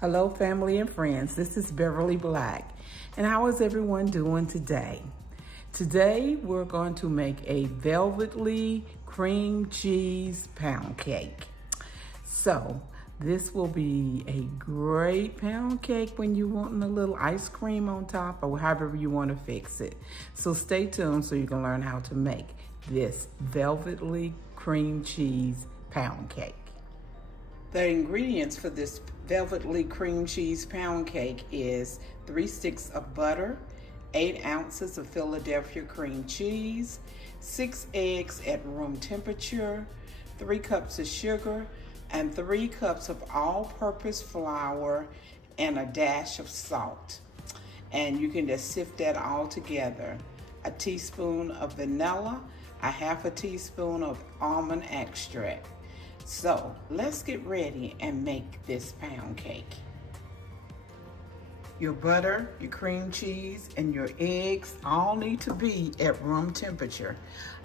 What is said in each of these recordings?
Hello, family and friends. This is Beverly Black. And how is everyone doing today? Today, we're going to make a velvety cream cheese pound cake. So, this will be a great pound cake when you want a little ice cream on top or however you want to fix it. So stay tuned so you can learn how to make this velvety cream cheese pound cake. The ingredients for this velvety cream cheese pound cake is 3 sticks of butter, 8 ounces of Philadelphia cream cheese, 6 eggs at room temperature, 3 cups of sugar, and 3 cups of all-purpose flour and a dash of salt. And you can just sift that all together. A teaspoon of vanilla, a half a teaspoon of almond extract. So let's get ready and make this pound cake. Your butter, your cream cheese, and your eggs all need to be at room temperature.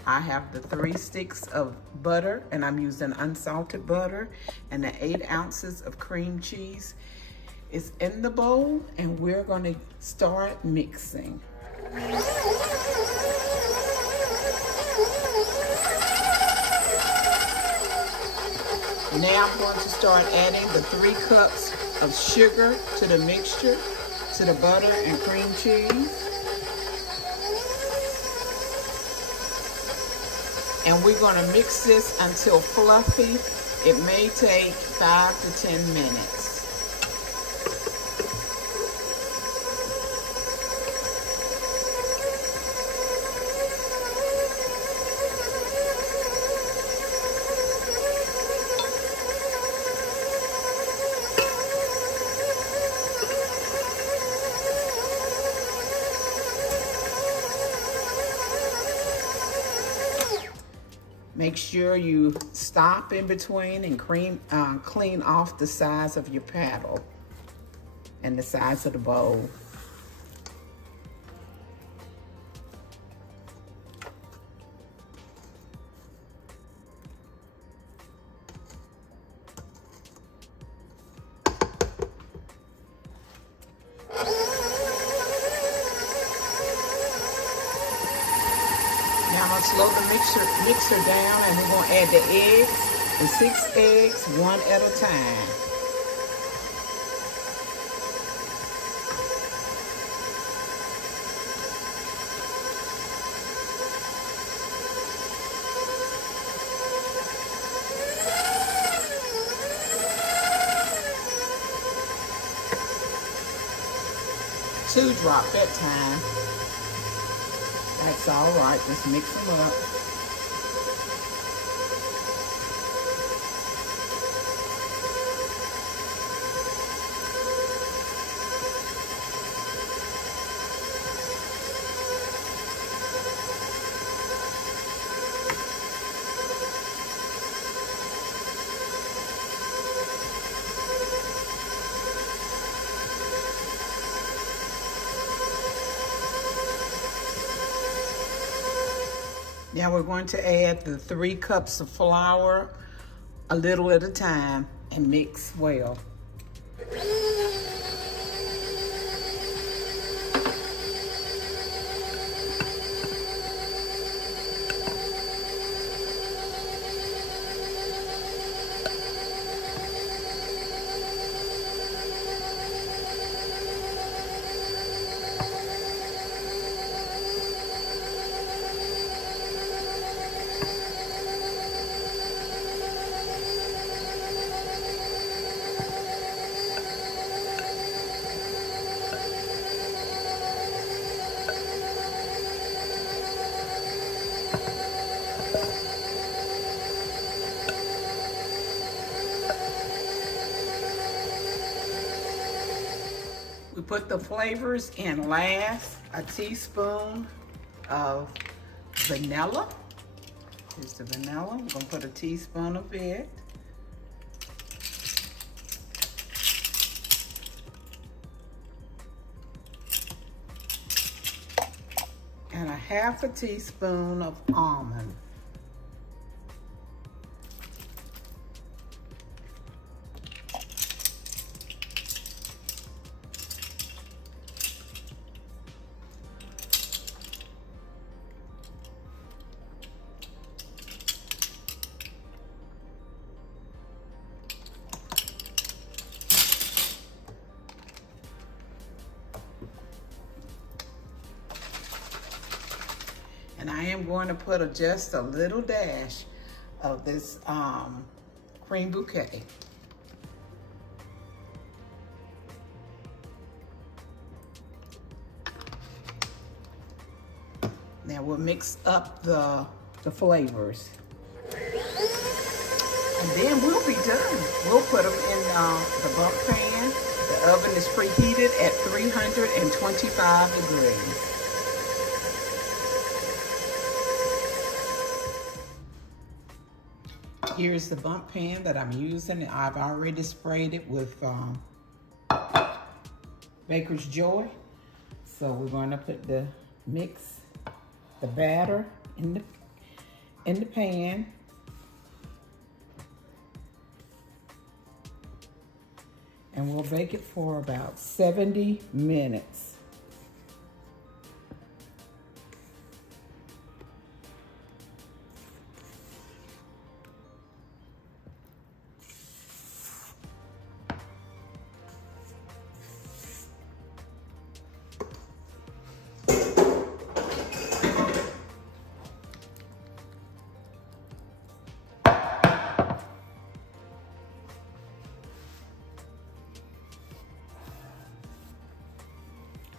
I have the 3 sticks of butter, and I'm using unsalted butter, and the 8 ounces of cream cheese is in the bowl, and we're gonna start mixing. Now I'm going to start adding the 3 cups of sugar to the mixture, to the butter and cream cheese. And we're going to mix this until fluffy. It may take 5 to 10 minutes. Make sure you stop in between and clean off the sides of your paddle and the sides of the bowl. Now I'm going to slow the mixer down, and we're going to add the eggs, the 6 eggs, one at a time. Two drop that time. That's all right, just mix them up. Now we're going to add the 3 cups of flour, a little at a time, and mix well. We put the flavors in last. A teaspoon of vanilla. Here's the vanilla. We're gonna put a teaspoon of it. And a half a teaspoon of almond. And I am going to put just a little dash of this cream bouquet. Now we'll mix up the flavors. And then we'll be done. We'll put them in the bundt pan. The oven is preheated at 325 degrees. Here's the bundt pan that I'm using. I've already sprayed it with Baker's Joy. So we're going to put the batter in the pan. And we'll bake it for about 70 minutes.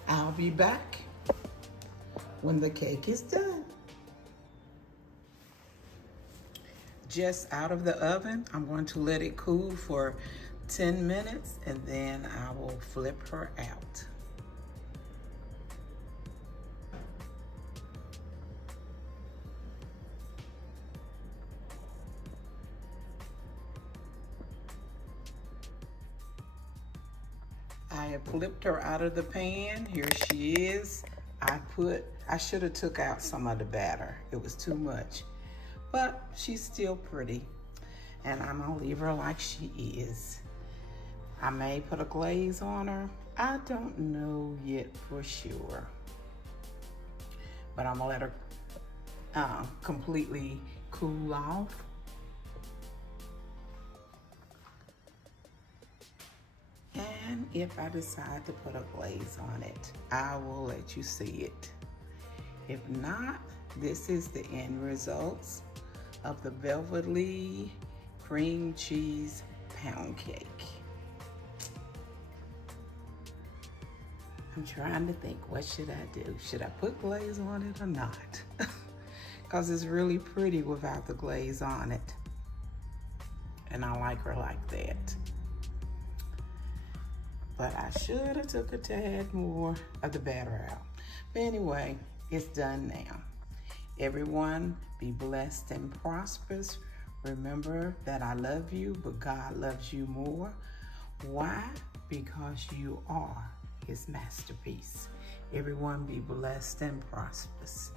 I'll be back when the cake is done. Just out of the oven, I'm going to let it cool for 10 minutes and then I will flip her out. I have flipped her out of the pan. Here she is. I should have took out some of the batter. It was too much, but she's still pretty. And I'm gonna leave her like she is. I may put a glaze on her. I don't know yet for sure. But I'm gonna let her completely cool off. And if I decide to put a glaze on it, I will let you see it. If not, this is the end results of the velvety cream cheese pound cake. I'm trying to think, what should I do? Should I put glaze on it or not? Because it's really pretty without the glaze on it. And I like her like that. But I should have took a tad more of the batter out. But anyway, it's done now. Everyone be blessed and prosperous. Remember that I love you, but God loves you more. Why? Because you are His masterpiece. Everyone be blessed and prosperous.